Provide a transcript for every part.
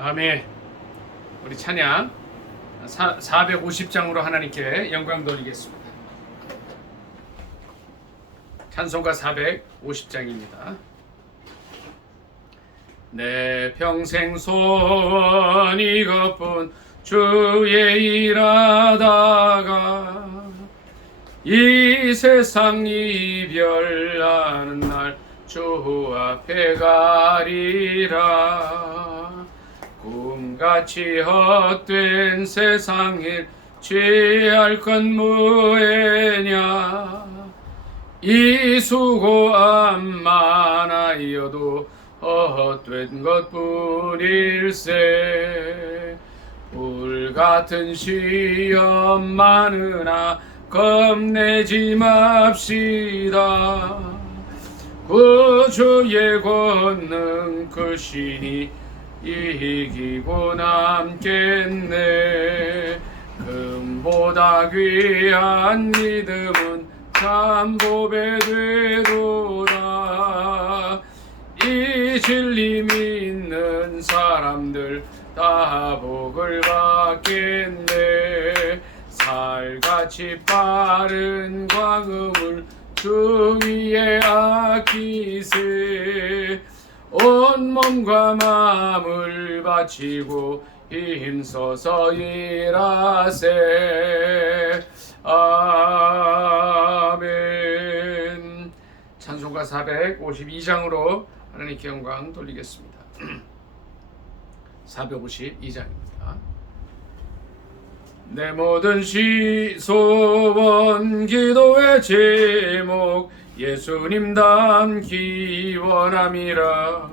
아멘. 우리 찬양 450장으로 하나님께 영광 돌리겠습니다. 찬송가 450장입니다. 내 평생 소원 이것뿐 주의 일하다가 이 세상 이별하는 날 주 앞에 가리라. 꿈같이 헛된 세상일 취할 건 뭐에냐. 이 수고함만 하여도 헛된 것뿐일세. 불같은 시험 많으나 겁내지 맙시다. 구주의 권능 크시니 이기고 남겠네. 금보다 귀한 믿음은 참 보배 되도다. 이 진리 믿는 사람들 다 복을 받겠네. 살같이 빠른 광음을 주 위에 아끼세. 온 몸과 마음을 바치고 힘써서 일하세. 아멘. 찬송가 452장으로 하나님께 영광 돌리겠습니다. 452장입니다. 내 모든 소원 기도의 제목 예수님 닮기 원함이라.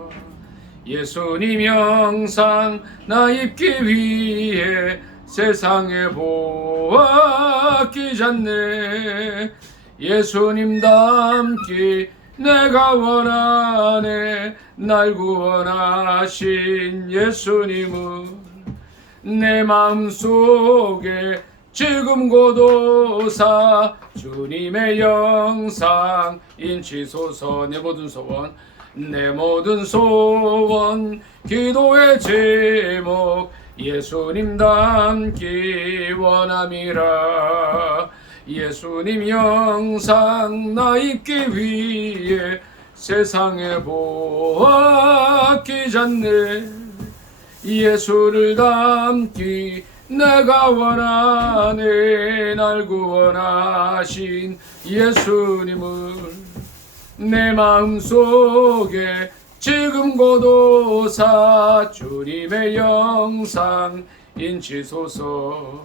예수님 형상 나 입기 위해 세상에 보았기 전에 예수님 닮기 내가 원하네. 날 구원하신 예수님은 내 마음속에 지금 고도사 주님의 영상 인치소서. 내 모든 소원 내 모든 소원 기도의 제목 예수님 닮기 원함이라. 예수님 영상 나 입기 위해 세상에 보았기 전에 예수를 닮기 내가 원하네. 날 구원하신 예수님을 내 마음속에 지금 고도사 주님의 영상 인치소서.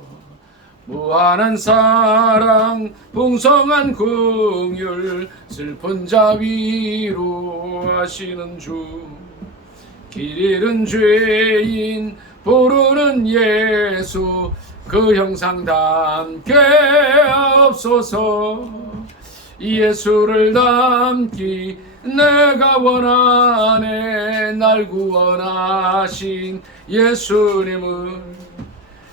무한한 사랑 풍성한 긍휼 슬픈 자 위로하시는 주. 길 잃은 죄인 부르는 예수 그 형상 닮게 하옵소서. 예수를 닮기 내가 원하네. 날 구원하신 예수님을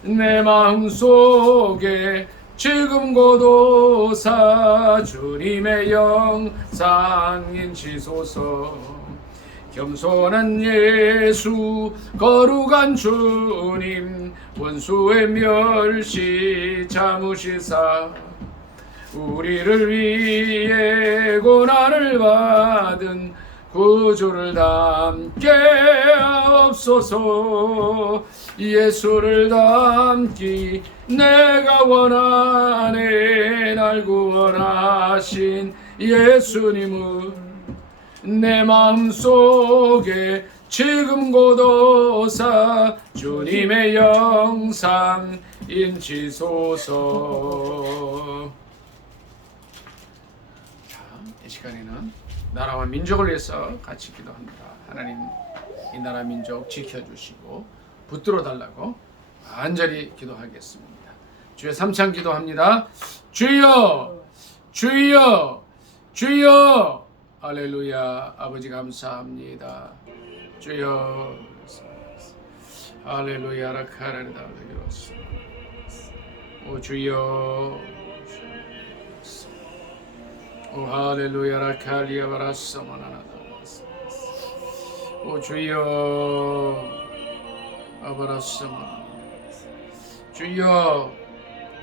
내 마음속에 지금 고도사 주님의 영상 인치소서. 겸손한 예수 거룩한 주님 원수의 멸시 참으시사 우리를 위해 고난을 받은 구주를 닮게 하옵소서. 예수를 닮기 내가 원하네. 날 구원하신 예수님을 내 마음속에 지금 고도사 주님의 영상 인치소서. 자, 이 시간에는 나라와 민족을 위해서 같이 기도합니다. 하나님 이 나라 민족 지켜주시고 붙들어 달라고 간절히 기도하겠습니다. 주의 삼창 기도합니다. 주여 주여 주여. 할렐루야. 아버지 감사합니다. 주여. 할렐루야. 라카라다. 오 주여. 오 할렐루야. 라칼리아 바라사마나나다. 오 주여. 아바라스마 주여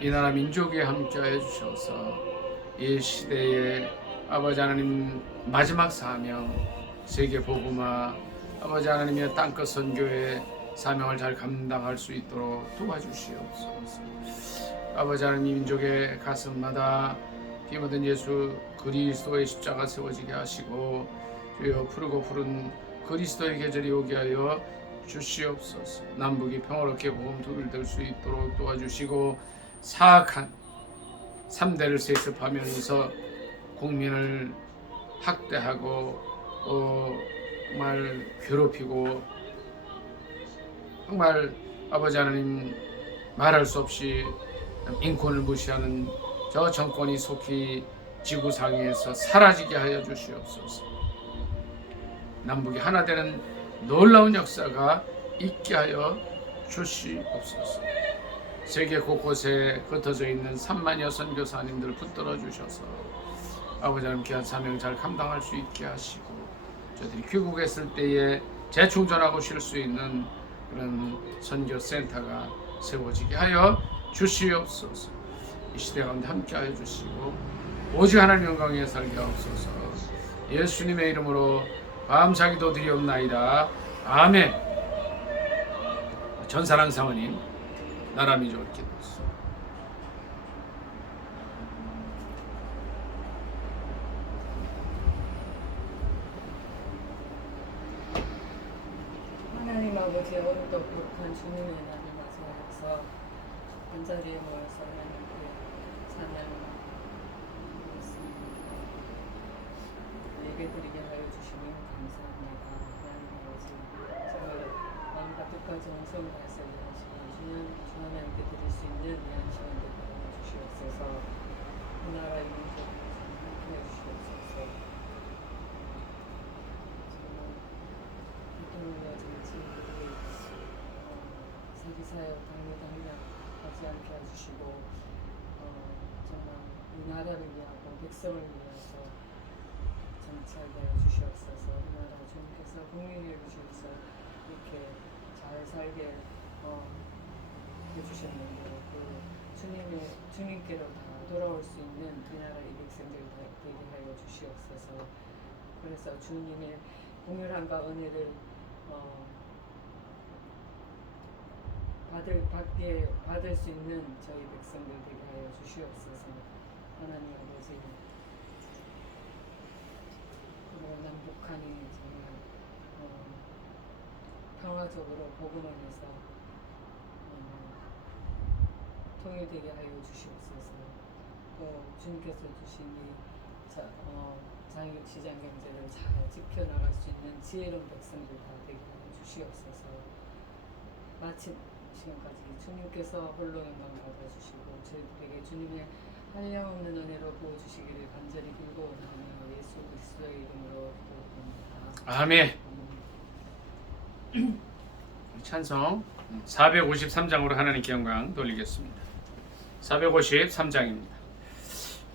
이 나라 민족에 함께하여 주셔서 이 시대에 아버지 하나님 마지막 사명 세계 복음화 아버지 하나님의 땅끝 선교의 사명을 잘 감당할 수 있도록 도와주시옵소서. 아버지 하나님 민족의 가슴마다 피 묻은 예수 그리스도의 십자가 세워지게 하시고 주여 푸르고 푸른 그리스도의 계절이 오게 하여 주시옵소서. 남북이 평화롭게 복음 둘을 들 수 있도록 도와주시고 사악한 3대를 세습하면서 국민을 학대하고 정말 괴롭히고 정말 아버지 하나님 말할 수 없이 인권을 무시하는 저 정권이 속히 지구상에서 사라지게 하여 주시옵소서. 남북이 하나 되는 놀라운 역사가 있게 하여 주시옵소서. 세계 곳곳에 흩어져 있는 3만여 선교사님들을 붙들어 주셔서 아버지 하나님 귀한 사명 잘 감당할 수 있게 하시고 저들이 귀국했을 때에 재충전하고 쉴 수 있는 그런 선교센터가 세워지게 하여 주시옵소서. 이 시대 가운데 함께 하여 주시고 오직 하나님 영광에 살게 하옵소서. 예수님의 이름으로 감사기도 드리옵나이다. 아멘. 전사랑 사모님 나라 민족을 기도했소. 하나님 아버지의 오늘도 거룩한 주님의 날을 맞이하여서 한자리에 모여서 하나님께 찬양했습니다. 예배드리게 하여 주시니 감사합니다. 하나님 아버지 정말 마음과 뜻과 정성을 다해서 이한 시간 주 하나님께 드릴 수 있는 이한 시간 되게 하여 주시옵소서. 그 나라 민족을 함께 해 주시옵소서. 사기사역 당뇨당뇨 하지 않게 해주시고 정말 이 나라를 위하고 백성을 위해서 정치하게 해주시옵소서. 이 나라 주님께서 국민을 주셔서 이렇게 잘 살게 해주셨는데 그 주님께로 다 돌아올 수 있는 이 나라 이 백성들 되게 하여 주시옵소서. 그래서 주님의 공멸함과 은혜를 받을 수 있는 저희 백성들 되게 하여 주시옵소서. 하나님 아버지 그리고 남북한이 정말 평화적으로 복음 안에서 통일되게 하여 주시옵소서. 또 주님께서 주신 이 자유시장 경제를 잘 지켜나갈 수 있는 지혜로운 백성들 다 되게 하여 주시옵소서. 마침 시간까지 주님께서 홀로 영광 받아주시고 저희들에게 주님의 한량없는 은혜로 부어주시기를 간절히 빌고원하며 예수 그리스도의 이름으로 기도드립니다. 아멘. 찬송 453장으로 하나님께 영광 돌리겠습니다. 453장입니다.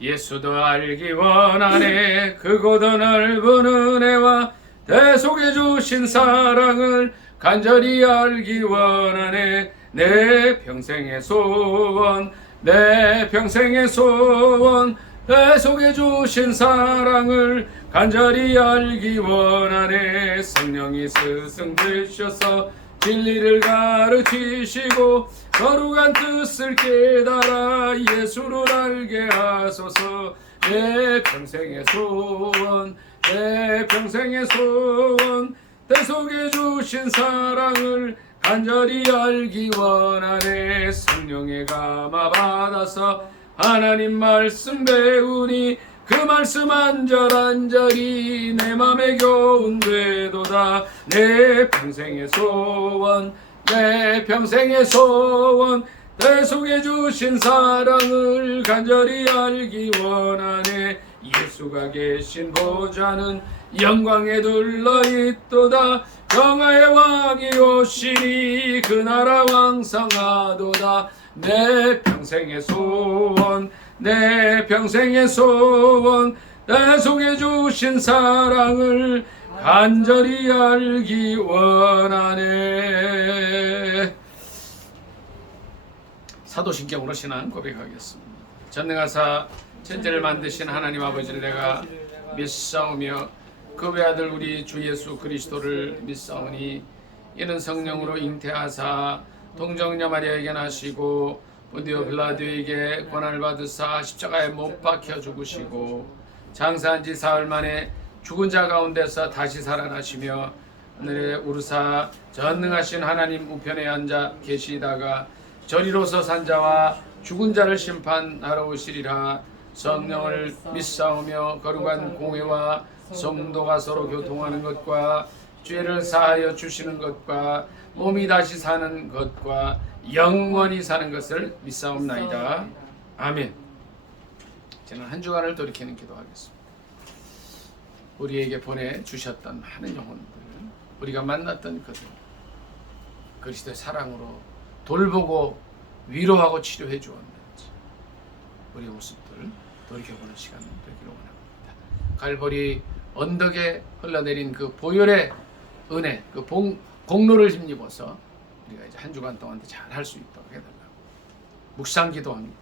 예수도 알기 원하네 그고도 넓은 은혜와 대속해 주신 사랑을 간절히 알기 원하네 내 평생의 소원 내 평생의 소원 대속해 주신 사랑을 간절히 알기 원하네 성령이 스승되셔서 진리를 가르치시고 거룩한 뜻을 깨달아 예수를 알게 하소서 내 평생의 소원 내 평생의 소원 대속해 주신 사랑을 간절히 알기 원하네 성령의 감화 받아서 하나님 말씀 배우니 그 말씀 안절안절이 내 맘에 교훈 되도다 내 평생의 소원 내 평생의 소원 대속해 주신 사랑을 간절히 알기 원하네 예수가 계신 보좌는 영광에 둘러있도다 평화의 왕이 오시니 그 나라 왕성하도다 내 평생의 소원 내 평생의 소원 대속해 주신 사랑을 간절히 알기 원하네. 사도신경으로 신앙 고백하겠습니다. 전능하사 천지를 만드신 하나님 아버지를 내가 믿사오며 그 외아들 우리 주 예수 그리스도를 믿사오니 이는 성령으로 잉태하사 동정녀 마리아에게 나시고 본디오 빌라도에게 고난을 받으사 십자가에 못 박혀 죽으시고 장사한 지 사흘 만에 죽은 자 가운데서 다시 살아나시며 하늘에 우르사 전능하신 하나님 우편에 앉아 계시다가 저리로서 산 자와 죽은 자를 심판하러 오시리라. 성령을 믿사오며 거룩한 공회와 성도가 서로 교통하는 것과 죄를 사하여 주시는 것과 몸이 다시 사는 것과 영원히 사는 것을 믿사옵나이다. 아멘. 저는 한 주간을 돌이키는 기도하겠습니다. 우리에게 보내주셨던 많은 영혼들, 우리가 만났던 그들, 그리스도의 사랑으로 돌보고 위로하고 치료해 주었는지 우리의 모습들 돌이켜보는 시간 되기를 원합니다. 갈보리 언덕에 흘러내린 그 보혈의 은혜, 그 공로를 힘입어서 우리가 이제 한 주간 동안 잘 할 수 있도록 해달라고 묵상 기도합니다.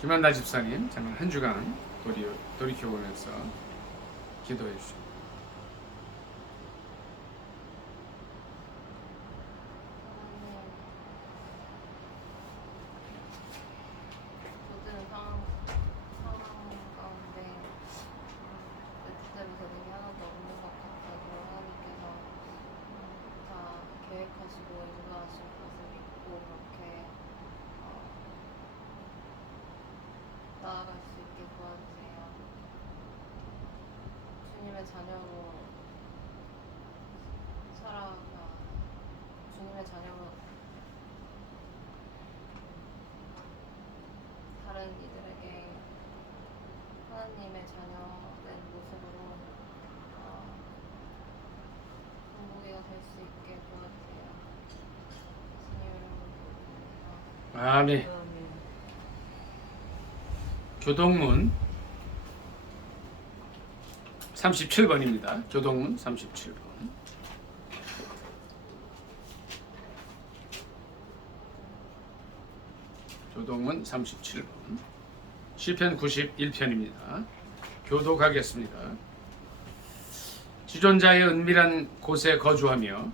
김한나 집사님, 정말 한 주간 돌이켜보면서 기도해 주시오. 모든 상황 가운데 내 뜻대로 되는 게 하나도 없는 것 같아서 하나님께서 다 계획하시고 인도하실 것을 믿고 그렇게 나아갈 수 있게 도와주세요. 주님의 자녀로 주님의 자녀로 다른 이들에게 하나님의 자녀된 모습으로 공부기가 될 수 있게 도와주세요. 예수님 이름으로 기도드립니다. 아멘. 교동문 37번입니다. 교동문 37번. 교동문 37번. 시편 91편입니다. 교독하겠습니다. 지존자의 은밀한 곳에 거주하며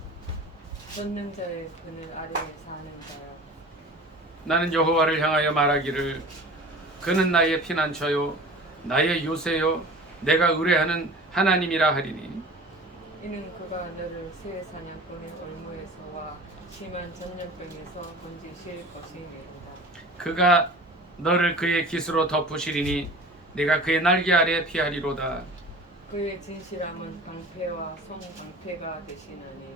전능자의 그늘 아래에 사는 자야. 나는 여호와를 향하여 말하기를 그는 나의 피난처요 나의 요새요 내가 의뢰하는 하나님이라 하리니 이는 그가 너를 새 사냥꾼의 얼무에서와 심한 전염병에서 건지실 것임이로다. 그가 너를 그의 깃으로 덮으시리니 내가 그의 날개 아래 피하리로다. 그의 진실함은 방패와 손방패가 되시느니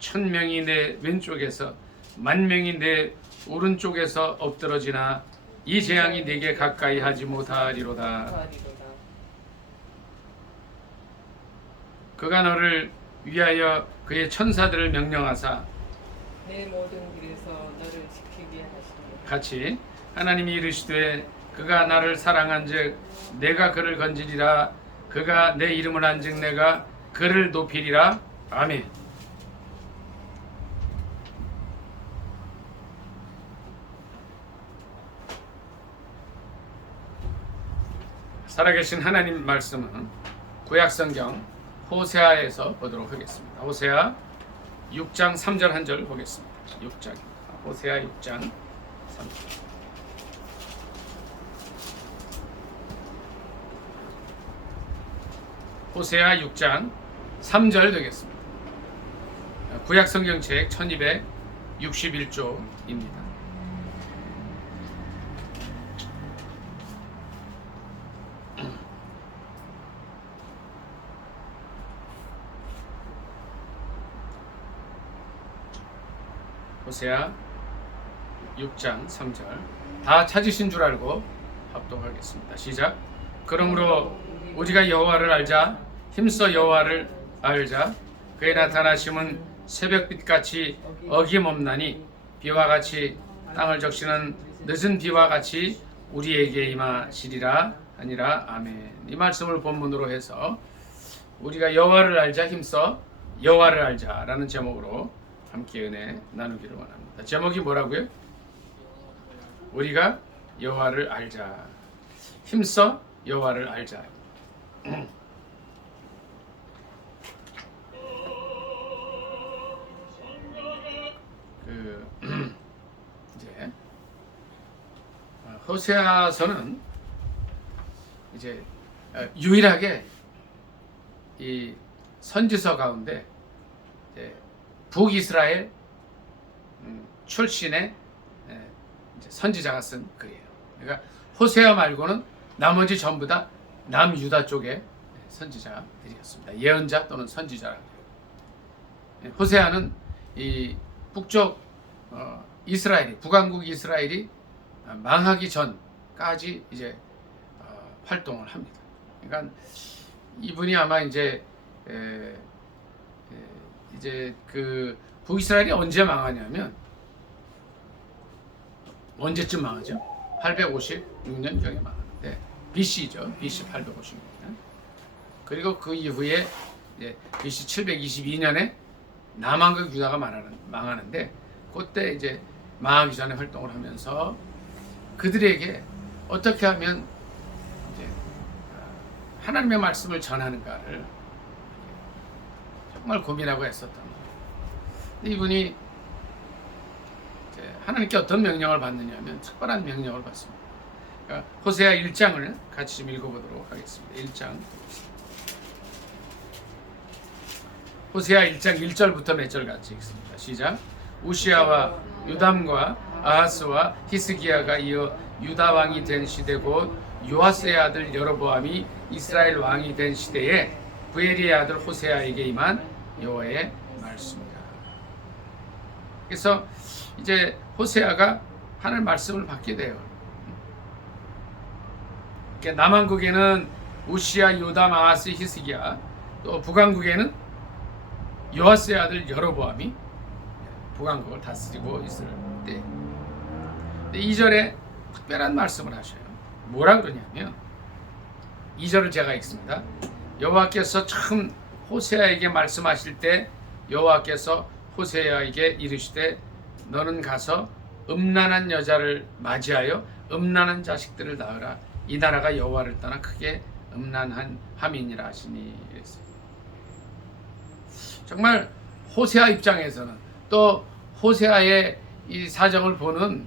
1000명이 내 왼쪽에서 10,000명이 내 오른쪽에서 엎드러지나 이 재앙이 내게 가까이 하지 못하리로다. 그가 너를 위하여 그의 천사들을 명령하사 내 모든 길에서 너를 지키게 하시니 같이 하나님이 이르시되 그가 나를 사랑한즉 내가 그를 건지리라. 그가 내 이름을 안즉 내가 그를 높이리라. 아멘. 살아계신 하나님 말씀은 구약성경 호세아에서 보도록 하겠습니다. 호세아 6장 3절 한 절 보겠습니다. 6장 호세아 6장 3절. 호세아 6장 3절 되겠습니다. 구약성경책 1261조입니다. 호세아 6장 3절. 다 찾으신 줄 알고 합독하겠습니다. 시작. 그러므로 우리가 여호와를 알자, 힘써 여호와를 알자. 그의 나타나심은 새벽빛같이 어김없나니 비와 같이 땅을 적시는 늦은 비와 같이 우리에게 임하시리라 하니라. 아멘. 이 말씀을 본문으로 해서 우리가 여호와를 알자, 힘써 여호와를 알자라는 제목으로 함께 은혜 나누기를 원합니다. 제목이 뭐라고요? 우리가 여호와를 알자, 힘써 여호와를 알자. 이제 호세아서는 이제 유일하게 이 선지서 가운데 이제 북이스라엘 출신의 이제 선지자가 쓴 글이에요. 그러니까 호세아 말고는 나머지 전부 다 남유다 쪽의 선지자들이었습니다. 예언자 또는 선지자라고 해요. 호세아는 이 북쪽 이스라엘이, 북왕국 이스라엘이 망하기 전까지 이제 활동을 합니다. 그러니까 이분이 아마 이제 그 북이스라엘이 언제 망하냐면, 언제쯤 망하죠? 856년경에 망하는데 BC죠. BC 856년. 그리고 그 이후에 이제 BC 722년에 남왕국 유다가 망하는데, 그때 이제 망하기 전에 활동을 하면서 그들에게 어떻게 하면 이제 하나님의 말씀을 전하는가를 정말 고민하고 했었던 거예요. 이분이 하나님께 어떤 명령을 받느냐면 특별한 명령을 받습니다. 그러니까 호세아 1장을 같이 좀 읽어보도록 하겠습니다. 1장 호세아 1장 1절부터 몇 절 같이 읽습니다. 시작. 우시아와 요담과 아하스와 히스기야가 이어 유다 왕이 된 시대 곧 요아스의 아들 여로보암이 이스라엘 왕이 된 시대에 부엘리의 아들 호세아에게 임한 여호와의 말씀이다. 그래서 이제 호세아가 하나님 말씀을 받게 돼요. 남왕국에는 우시아, 요담, 아하스, 히스기야, 또 북왕국에는 요아스의 아들 여로보암이 북왕국을 다스리고 있을 때, 2절에 특별한 말씀을 하셔요. 뭐라 그러냐면, 2절을 제가 읽습니다. 여호와께서 처음 호세아에게 말씀하실 때 여호와께서 호세아에게 이르시되 너는 가서 음란한 여자를 맞이하여 음란한 자식들을 낳으라. 이 나라가 여호와를 떠나 크게 음란한 함이니라 하시니. 정말 호세아 입장에서는, 또 호세아의 이 사정을 보는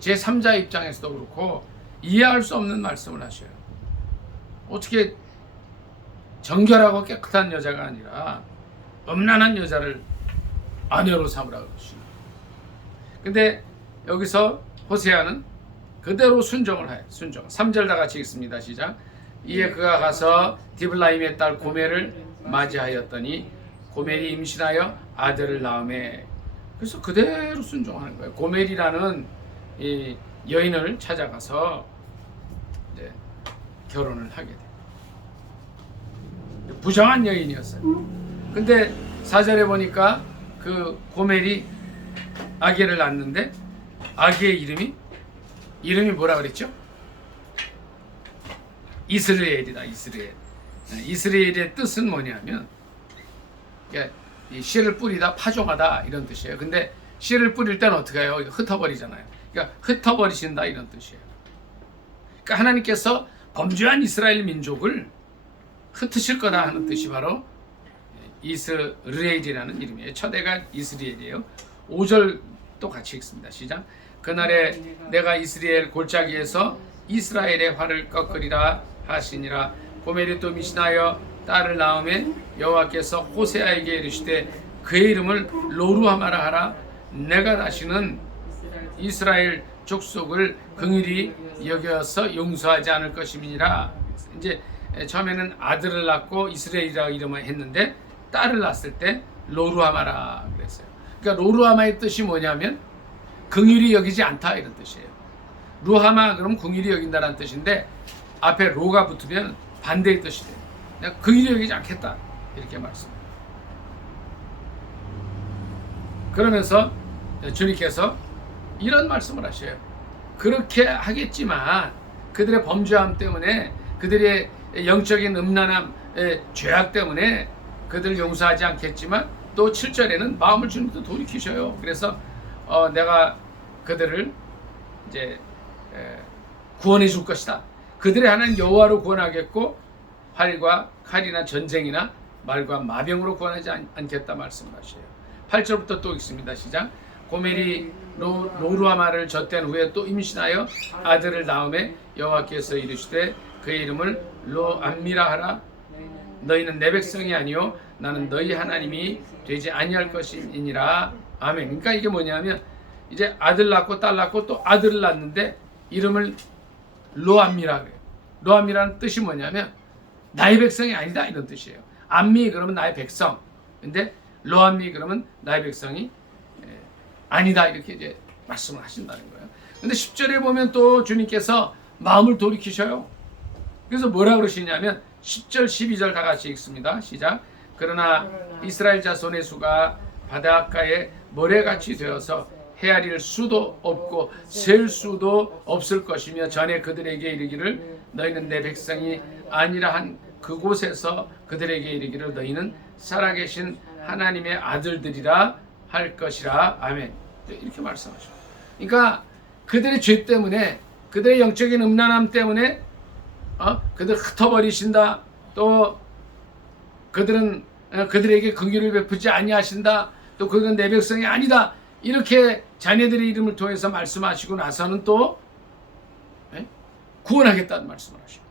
제3자 입장에서도 그렇고 이해할 수 없는 말씀을 하셔요. 어떻게 정결하고 깨끗한 여자가 아니라 음란한 여자를 아내로 삼으라 그러시나. 근데 여기서 호세아는 그대로 순종을 해요. 순종. 3절 다 같이 읽습니다. 시작. 이에 그가 가서 디블라임의 딸 고멜을 맞이하였더니 고멜이 임신하여 아들을 낳음에, 그래서 그대로 순종하는 거예요. 고멜이라는 이 여인을 찾아가서 이제 결혼을 하게 돼요. 부정한 여인이었어요. 근데 4절에 보니까 그 고멜이 아기를 낳는데 아기의 이름이 뭐라 그랬죠? 이스라엘이다. 이스라엘의 뜻은 뭐냐면 이 씨를 뿌리다, 파종하다 이런 뜻이에요. 근데 씨를 뿌릴 때는 어떻게 해요? 흩어버리잖아요. 그러니까 흩어버리신다 이런 뜻이에요. 그러니까 하나님께서 범죄한 이스라엘 민족을 흩으실 거다 하는 뜻이 바로 이스라엘이라는 이름이에요. 첫해가 이스라엘이에요. 5절 또 같이 읽습니다. 시작. 그날에 내가 이스라엘 골짜기에서 이스라엘의 활을 꺾으리라 하시니라. 고멜이 또 미신하여 딸을 낳음에 여호와께서 호세아에게 이르시되 그의 이름을 로루하마라 하라. 내가 다시는 이스라엘 족속을 긍휼히 여겨서 용서하지 않을 것임이니라. 이제 처음에는 아들을 낳고 이스라엘이라고 이름을 했는데 딸을 낳았을 때 로루하마라 그랬어요. 그러니까 로루하마의 뜻이 뭐냐면 긍휼히 여기지 않다 이런 뜻이에요. 루하마 그러면 긍휼히 여긴다라는 뜻인데 앞에 로가 붙으면 반대의 뜻이 돼요. 내가 긍휼히 여기지 않겠다 이렇게 말씀해요. 그러면서 주님께서 이런 말씀을 하셔요. 그렇게 하겠지만 그들의 범죄함 때문에 그들의 영적인 음란함, 죄악 때문에 그들을 용서하지 않겠지만 또 7절에는 마음을 주님도 돌이키셔요. 그래서 내가 그들을 이제 구원해 줄 것이다. 그들의 하나님 여호와로 구원하겠고 활과 칼이나 전쟁이나 말과 마병으로 구원하지 않겠다 말씀을 하셔요. 8절부터 또 읽습니다. 시작. 고멜이 로루하마를 젖댄 후에 또 임신하여 아들을 낳음에 여호와께서 이르시되 그의 이름을 로암미라 하라. 너희는 내 백성이 아니요 나는 너희 하나님이 되지 아니할 것이니라. 아멘. 그러니까 이게 뭐냐면 이제 아들 낳고 딸 낳고 또 아들을 낳는데 이름을 로암미라 그래요. 로암미라는 뜻이 뭐냐면 나의 백성이 아니다 이런 뜻이에요. 암미 그러면 나의 백성. 근데 로암미 그러면 나의 백성이 아니다 이렇게 이제 말씀을 하신다는 거예요. 근데 10절에 보면 또 주님께서 마음을 돌이키셔요. 그래서 뭐라 그러시냐면 10절 12절 다 같이 읽습니다. 시작. 그러나 이스라엘 자손의 수가 바닷가에 모래같이 되어서 헤아릴 수도 없고 셀 수도 없을 것이며 전에 그들에게 이르기를 너희는 내 백성이 아니라 한 그곳에서 그들에게 이르기를 너희는 살아계신 하나님의 아들들이라 할 것이라. 아멘. 이렇게 말씀하셔요. 그러니까 그들의 죄 때문에 그들의 영적인 음란함 때문에 그들 흩어버리신다. 또 그들은 그들에게 긍휼을 베푸지 아니하신다. 또 그들은 내 백성이 아니다. 이렇게 자녀들의 이름을 통해서 말씀하시고 나서는 또 구원하겠다는 말씀을 하셔요.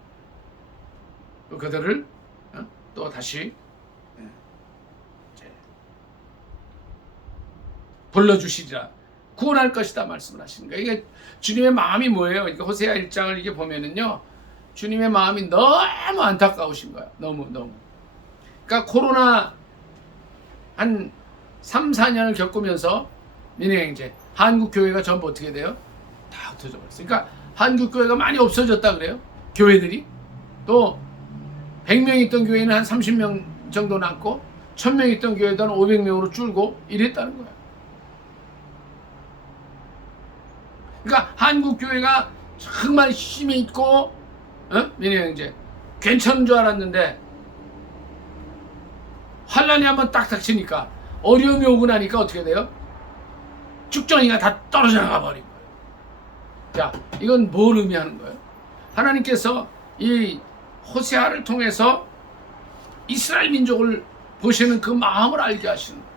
또 그들을 또 다시 불러주시리라. 구원할 것이다 말씀을 하시는 거예요. 이게 주님의 마음이 뭐예요? 그러니까 호세아 1장을 이게 보면은요, 주님의 마음이 너무 안타까우신 거야. 너무. 그러니까 코로나 한 3, 4년을 겪으면서 민행제 한국 교회가 전부 어떻게 돼요? 다 흩어져 버렸어요. 그러니까 한국 교회가 많이 없어졌다 그래요. 교회들이 또 100명 있던 교회는 한 30명 정도 남고 1000명 있던 교회도 한 500명으로 줄고 이랬다는 거야. 그러니까 한국 교회가 정말 힘이 있고 민행제 괜찮은 줄 알았는데 환란이 한번 딱 닥치니까 어려움이 오고 나니까 어떻게 돼요? 쭉정이가 다 떨어져 나가 버린 거예요. 자, 이건 뭘 의미하는 거예요? 하나님께서 이 호세아를 통해서 이스라엘 민족을 보시는 그 마음을 알게 하시는 거예요.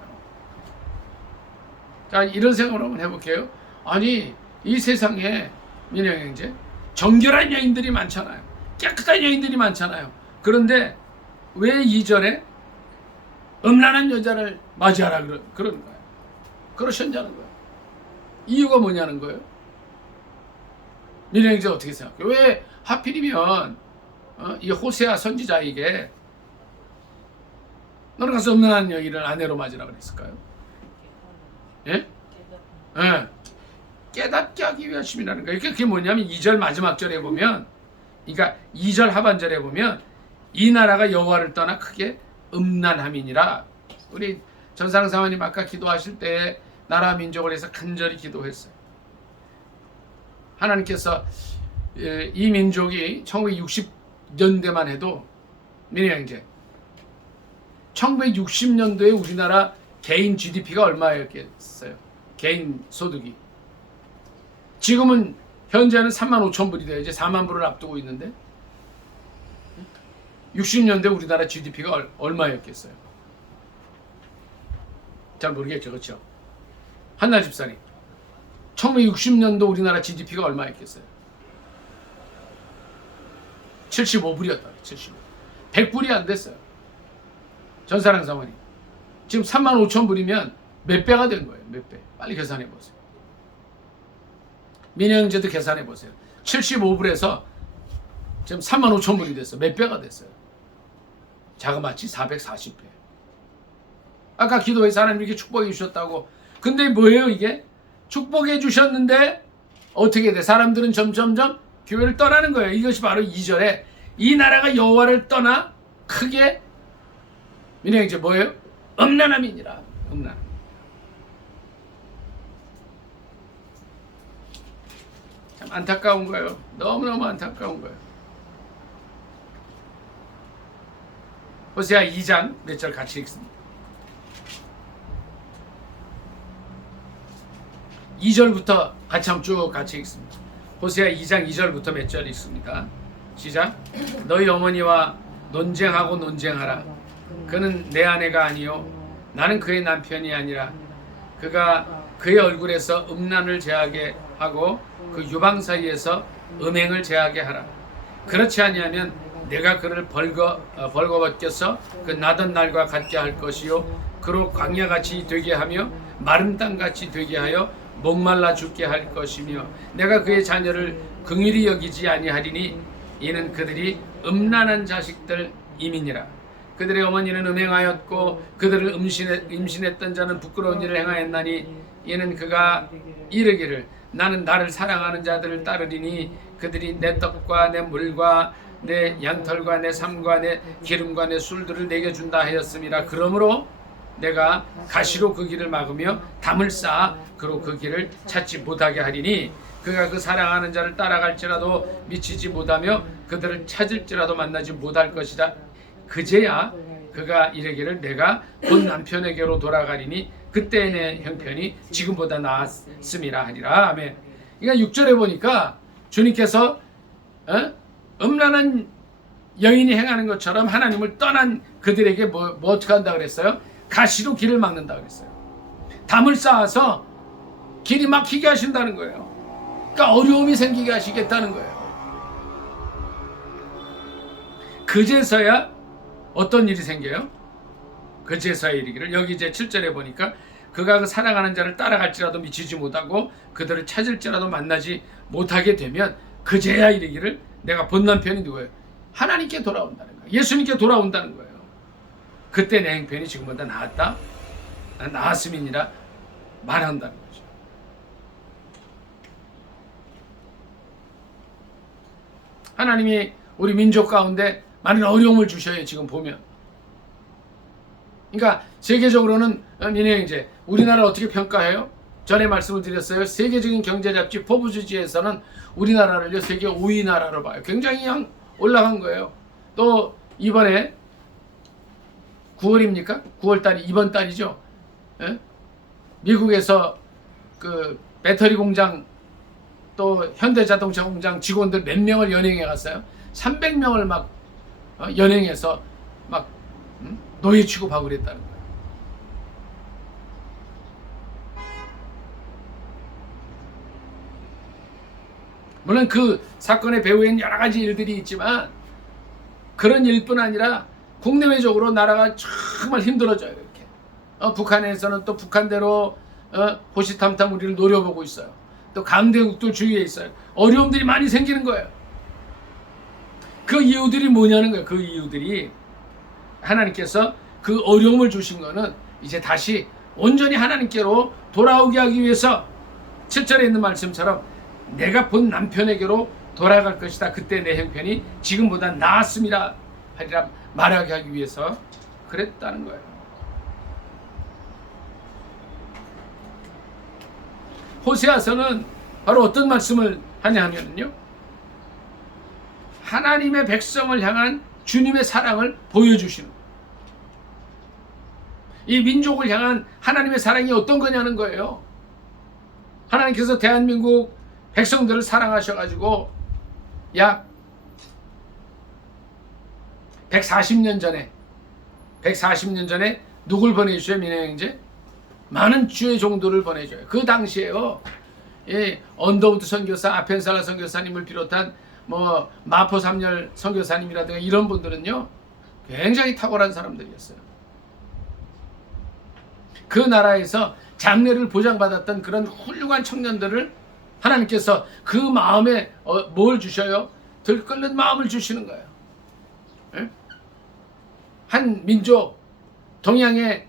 자, 이런 생각을 한번 해볼게요. 아니, 이 세상에 민영형제 정결한 여인들이 많잖아요. 깨끗한 여인들이 많잖아요. 그런데 왜 2절에 음란한 여자를 맞이하라 그러는 거예요? 그러셨냐는 거예요. 이유가 뭐냐는 거예요. 민영형제 어떻게 생각해요? 왜 하필이면 이 호세아 선지자에게 너는 가서 음란한 여인을 아내로 맞으라 그랬을까요? 예? 예. 깨닫게 하기 위하심이라는 거예요. 그게 뭐냐면 2절 마지막 절에 보면, 그러니까 2절 하반절에 보면 이 나라가 여호와를 떠나 크게 음란함이니라. 우리 전사랑 사모님 아까 기도하실 때 나라 민족을 위해서 간절히 기도했어요. 하나님께서 이 민족이 1960년대만 해도 민영형제 1960년도에 우리나라 개인 GDP가 얼마였겠어요? 개인 소득이. 지금은 현재는 35,000불이 돼요. 이제 4만 불을 앞두고 있는데 60년대 우리나라 GDP가 얼마였겠어요? 잘 모르겠죠, 그렇죠? 한나 집사님, 1960년도 우리나라 GDP가 얼마였겠어요? 75불이었다. 75. 100불이 안 됐어요. 전사랑 사모님, 지금 35,000불이면 몇 배가 된 거예요? 몇 배? 빨리 계산해 보세요. 민영제도 계산해 보세요. 75불에서 지금 35,000불이 됐어. 몇 배가 됐어요? 자그마치 440배. 아까 기도해서 하나님 이렇게 축복해 주셨다고. 근데 뭐예요 이게? 축복해 주셨는데 어떻게 돼? 사람들은 점점점 교회를 떠나는 거예요. 이것이 바로 2절에 이 나라가 여호와를 떠나 크게 민영제 뭐예요? 음란함이니라. 음란. 참 안타까운 거예요. 너무너무 안타까운 거예요. 호세아 2장 몇 절 같이 읽습니다. 2절부터 같이 한번 쭉 같이 읽습니다. 호세아 2장 2절부터 몇 절 읽습니다. 시작. 너희 어머니와 논쟁하고 논쟁하라. 그는 내 아내가 아니요 나는 그의 남편이 아니라 그가 그의 얼굴에서 음란을 제하게 하고 그 유방 사이에서 음행을 제하게 하라. 그렇지 아니하면 내가 그를 벌거벗겨서 그 나던 날과 같게 할 것이요 그로 광야같이 되게 하며 마른 땅같이 되게 하여 목말라 죽게 할 것이며 내가 그의 자녀를 긍휼히 여기지 아니하리니 이는 그들이 음란한 자식들 임이니라. 그들의 어머니는 음행하였고 그들을 임신했던 자는 부끄러운 일을 행하였나니 이는 그가 이르기를 나는 나를 사랑하는 자들을 따르리니 그들이 내 떡과 내 물과 내 양털과 내 삶과 내 기름과 내 술들을 내게 준다 하였음이라. 그러므로 내가 가시로 그 길을 막으며 담을 쌓아 그로 그 길을 찾지 못하게 하리니 그가 그 사랑하는 자를 따라갈지라도 미치지 못하며 그들을 찾을지라도 만나지 못할 것이다. 그제야 그가 이르기를 내가 본 남편에게로 돌아가리니 그때의 내 형편이 지금보다 나았음이라 하니라. 아멘. 그러니까 6절에 보니까 주님께서 음란한 여인이 행하는 것처럼 하나님을 떠난 그들에게 뭐 어떻게 한다 그랬어요? 가시로 길을 막는다 그랬어요. 담을 쌓아서 길이 막히게 하신다는 거예요. 그러니까 어려움이 생기게 하시겠다는 거예요. 그제서야 어떤 일이 생겨요? 그제서야 이르기를 여기 이제 7절에 보니까 그가 그 사랑하는 자를 따라갈지라도 미치지 못하고 그들을 찾을지라도 만나지 못하게 되면 그제야 이르기를 내가 본 남편이 누구예요? 하나님께 돌아온다는 거예요. 예수님께 돌아온다는 거예요. 그때 내 형편이 지금보다 나았다? 나았음이니라 말한다는 거죠. 하나님이 우리 민족 가운데 많은 어려움을 주셔요. 지금 보면. 그러니까 세계적으로는 민혜형제 우리나라를 어떻게 평가해요? 전에 말씀을 드렸어요. 세계적인 경제 잡지 포브스지에서는 우리나라를요 세계 5위 나라로 봐요. 굉장히 올라간 거예요. 또 이번에 9월입니까? 9월달이 이번 달이죠. 예? 미국에서 그 배터리 공장 또 현대자동차 공장 직원들 몇 명을 연행해 갔어요. 300명을 막 연행해서 막 노예 취급하고 그랬다는 거예요. 물론 그 사건의 배후에는 여러 가지 일들이 있지만 그런 일뿐 아니라 국내외적으로 나라가 정말 힘들어져요. 이렇게 북한에서는 또 북한대로 호시탐탐 우리를 노려보고 있어요. 또 강대국들 주위에 있어요. 어려움들이 많이 생기는 거예요. 그 이유들이 뭐냐는 거예요. 그 이유들이 하나님께서 그 어려움을 주신 거는 이제 다시 온전히 하나님께로 돌아오게 하기 위해서 7절에 있는 말씀처럼 내가 본 남편에게로 돌아갈 것이다. 그때 내 형편이 지금보다 나았음이라 하리라 말하게 하기 위해서 그랬다는 거예요. 호세아서는 바로 어떤 말씀을 하냐 하면요, 하나님의 백성을 향한 주님의 사랑을 보여주시는 거예요. 이 민족을 향한 하나님의 사랑이 어떤 거냐는 거예요. 하나님께서 대한민국 백성들을 사랑하셔가지고 약 140년 전에 누굴 보내주셔요? 민혜형제? 많은 주의 종들을 보내줘요. 그 당시에요. 예, 언더우드 선교사, 아펜살라 선교사님을 비롯한 뭐 마포 삼열 선교사님이라든가 이런 분들은요 굉장히 탁월한 사람들이었어요. 그 나라에서 장래를 보장받았던 그런 훌륭한 청년들을 하나님께서 그 마음에 뭘 주셔요? 들끓는 마음을 주시는 거예요. 예? 한 민족, 동양의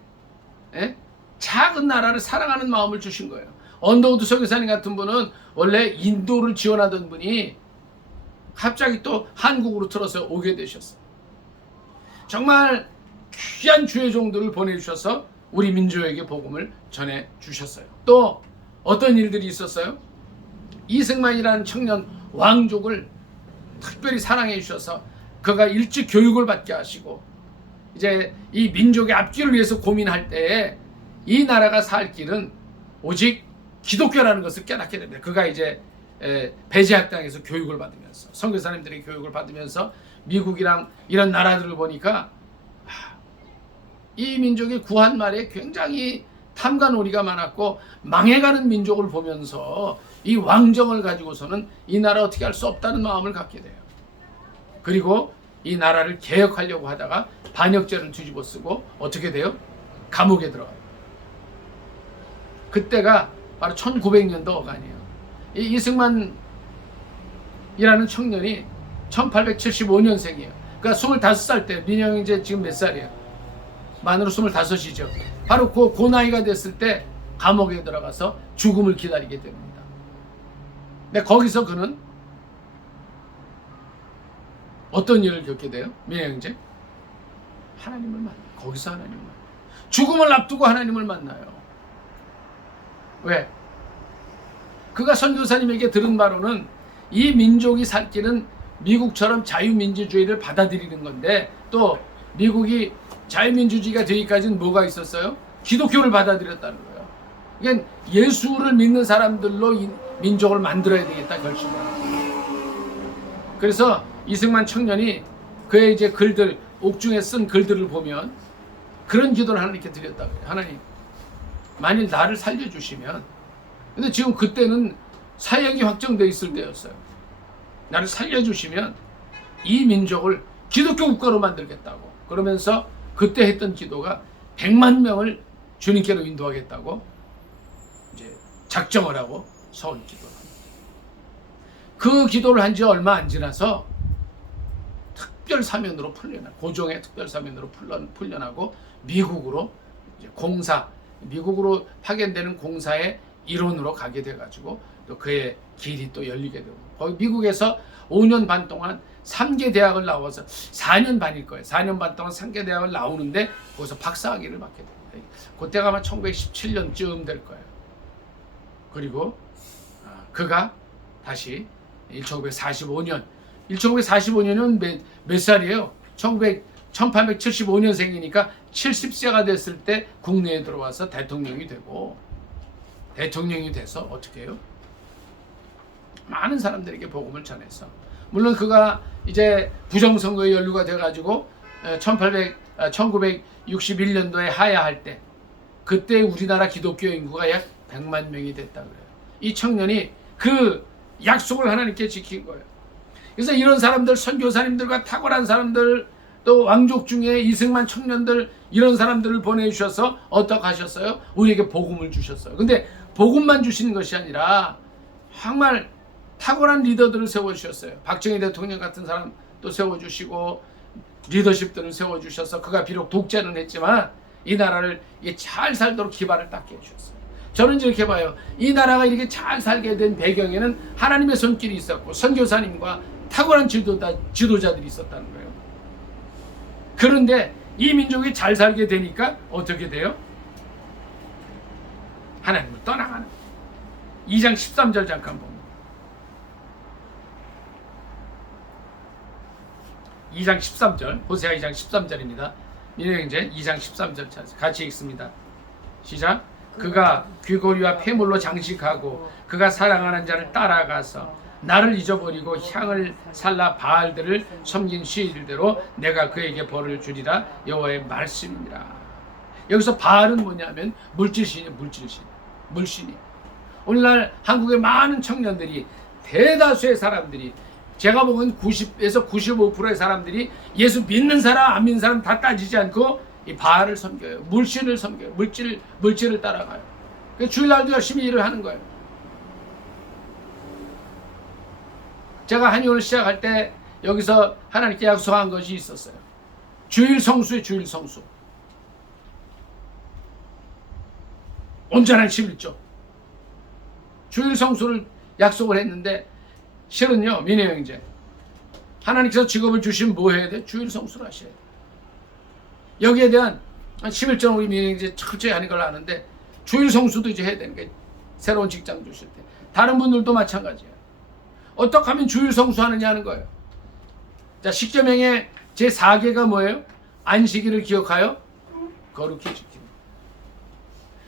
작은 나라를 사랑하는 마음을 주신 거예요. 언더우드 선교사님 같은 분은 원래 인도를 지원하던 분이 갑자기 또 한국으로 틀어서 오게 되셨어요. 정말 귀한 주의 종들을 보내주셔서 우리 민족에게 복음을 전해주셨어요. 또 어떤 일들이 있었어요? 이승만이라는 청년 왕족을 특별히 사랑해 주셔서 그가 일찍 교육을 받게 하시고 이제 이 민족의 앞길을 위해서 고민할 때에 이 나라가 살 길은 오직 기독교라는 것을 깨닫게 됩니다. 그가 이제 배제학당에서 교육을 받으면서 선교사님들의 교육을 받으면서 미국이랑 이런 나라들을 보니까 이 민족의 구한 말에 굉장히 탐관오리가 많았고 망해가는 민족을 보면서 이 왕정을 가지고서는 이 나라 어떻게 할 수 없다는 마음을 갖게 돼요. 그리고 이 나라를 개혁하려고 하다가 반역죄를 뒤집어 쓰고 어떻게 돼요? 감옥에 들어가요. 그때가 바로 1900년도 어간이에요. 이 이승만이라는 청년이 1875년생이에요. 그러니까 25살 때, 민영이 이제 지금 몇 살이에요? 만으로 25이죠. 바로 그 나이가 됐을 때 감옥에 들어가서 죽음을 기다리게 됩니다. 근데 거기서 그는 어떤 일을 겪게 돼요? 민영제? 하나님을 만나요. 거기서 하나님을 만나요. 죽음을 앞두고 하나님을 만나요. 왜? 그가 선교사님에게 들은 바로는 이 민족이 살 길은 미국처럼 자유민주주의를 받아들이는 건데 또 미국이 자유민주주의가 되기까지는 뭐가 있었어요? 기독교를 받아들였다는 거예요. 그러니까 예수를 믿는 사람들로 이 민족을 만들어야 되겠다 결심을 하는 거예요. 그래서 이승만 청년이 그의 이제 글들, 옥중에 쓴 글들을 보면 그런 기도를 하나님께 드렸다고 해요. 하나님, 만일 나를 살려주시면, 근데 지금 그때는 사역이 확정되어 있을 때였어요. 나를 살려주시면 이 민족을 기독교 국가로 만들겠다고. 그러면서 그때 했던 기도가 100만 명을 주님께로 인도하겠다고 이제 작정을 하고 서울 기도를 합니다. 그 기도를 한 지 얼마 안 지나서 특별 사면으로 풀려나, 고종의 특별 사면으로 풀려나고 미국으로 이제 미국으로 파견되는 공사의 일원으로 가게 돼가지고 또 그의 길이 또 열리게 되고 거기 미국에서 5년 반 동안 3개 대학을 나와서 4년 반일 거예요. 4년 반 동안 3개 대학을 나오는데 거기서 박사학위를 받게 됩니다. 그때가 아마 1917년쯤 될 거예요. 그리고 그가 다시 1945년이면 몇 살이에요? 1875년생이니까 70세가 됐을 때 국내에 들어와서 대통령이 돼서 어떻게 해요? 많은 사람들에게 복음을 전해서, 물론 그가 이제 부정선거에 연루가 돼가지고 1961년도에 하야할 때 그때 우리나라 기독교 인구가 약 100만 명이 됐다 그래요. 이 청년이 그 약속을 하나님께 지킨 거예요. 그래서 이런 사람들, 선교사님들과 탁월한 사람들, 또 왕족 중에 이승만 청년들, 이런 사람들을 보내주셔서 어떻게 하셨어요? 우리에게 복음을 주셨어요. 근데 복음만 주시는 것이 아니라 정말 탁월한 리더들을 세워주셨어요. 박정희 대통령 같은 사람도 세워주시고 리더십들을 세워주셔서 그가 비록 독재는 했지만 이 나라를 잘 살도록 기반을 닦게 해주셨어요. 저는 이렇게 봐요. 이 나라가 이렇게 잘 살게 된 배경에는 하나님의 손길이 있었고 선교사님과 탁월한 지도자들이 있었다는 거예요. 그런데 이 민족이 잘 살게 되니까 어떻게 돼요? 하나님을 떠나가는 거예요. 2장 13절 잠깐 봅니다. 2장 13절, 호세아 2장 13절입니다. 민혜형제 2장 13절 같이 읽습니다. 시작. 그가 귀고리와 폐물로 장식하고 그가 사랑하는 자를 따라가서 나를 잊어버리고 향을 살라 바알들을 섬긴 시일대로 내가 그에게 벌을 주리라 여호와의 말씀이니라. 여기서 바알은 뭐냐면 물질신이에요. 물신이. 오늘날 한국의 많은 청년들이, 대다수의 사람들이, 제가 보면 90에서 95%의 사람들이 예수 믿는 사람 안 믿는 사람 다 따지지 않고 이 바알을 섬겨요. 물신을 섬겨요. 물질을 따라가요. 그래서 주일날도 열심히 일을 하는 거예요. 제가 한의원을 시작할 때 여기서 하나님께 약속한 것이 있었어요. 주일 성수의 주일 성수. 온전한 11조. 주일 성수를 약속을 했는데 실은요, 민혜 형제, 하나님께서 직업을 주시면 뭐 해야 돼? 주일 성수를 하셔야 돼. 여기에 대한 11조 우리 민혜 형제 철저히 하는 걸 아는데 주일 성수도 이제 해야 되는 게 새로운 직장 주실 때. 다른 분들도 마찬가지예요. 어떻게 하면 주일 성수하느냐 하는 거예요. 자, 십계명의 제4계가 뭐예요? 안식일을 기억하여 거룩히 지키는.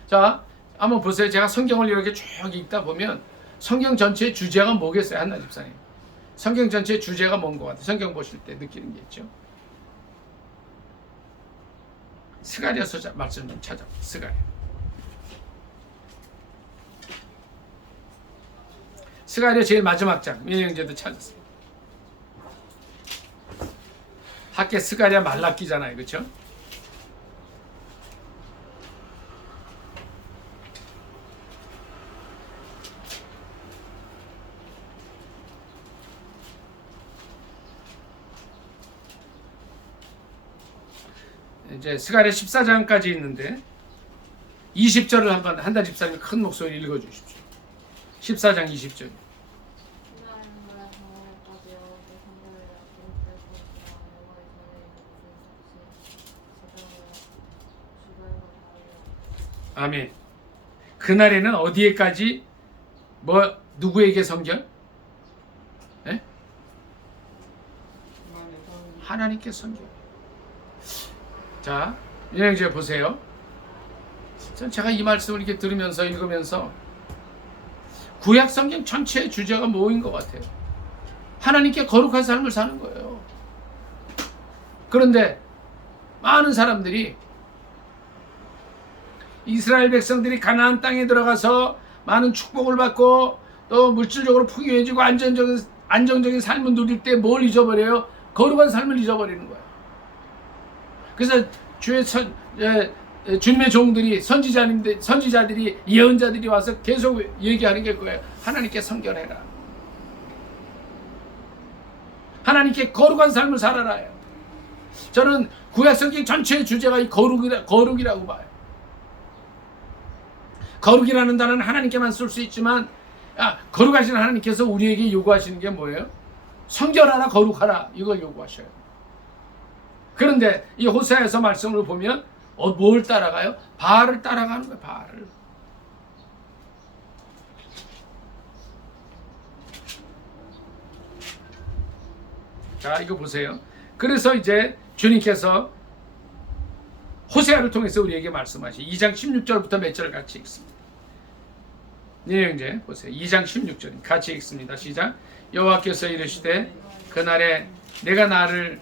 자, 한번 보세요. 제가 성경을 이렇게 쭉 읽다 보면 성경 전체의 주제가 뭐겠어요? 한나 집사님. 성경 전체의 주제가 뭔 것 같아요? 성경 보실 때 느끼는 게 있죠. 스가랴서 말씀 좀 찾아. 스가랴 제일 마지막 장. 민영제도 찾았어요. 학계 스가랴 말라기잖아요. 그렇죠? 이제 스가랴 14장까지 있는데 20절을 한번 한다 집사님이 큰 목소리 읽어 주십시오. 14장 20절. 아멘. 그날에는 어디에까지 누구에게 성결? 네? 하나님께 성결. 자, 이제 보세요. 전 제가 이 말씀을 이렇게 들으면서 읽으면서 구약 성경 전체의 주제가 뭐인 것 같아요. 하나님께 거룩한 삶을 사는 거예요. 그런데 많은 사람들이 이스라엘 백성들이 가나안 땅에 들어가서 많은 축복을 받고 또 물질적으로 풍요해지고 안정적인 삶을 누릴 때 뭘 잊어버려요? 거룩한 삶을 잊어버리는 거예요. 그래서 주님의 종들이 선지자들이 예언자들이 와서 계속 얘기하는 게 그거예요. 하나님께 성결해라. 하나님께 거룩한 삶을 살아라. 저는 구약성경 전체의 주제가 이 거룩이라고 봐요. 거룩이라는 단어는 하나님께만 쓸 수 있지만 거룩하신 하나님께서 우리에게 요구하시는 게 뭐예요? 성결하라, 거룩하라, 이걸 요구하셔요. 그런데 이 호세아에서 말씀을 보면 뭘 따라가요? 바알을 따라가는 거예요. 바알을. 자, 이거 보세요. 그래서 이제 주님께서 호세아를 통해서 우리에게 말씀하시 2장 16절부터 몇 절 같이 읽습니다. 네, 이제 보세요. 2장 16절 같이 읽습니다. 시작. 여호와께서 이르시되 그날에 내가 나를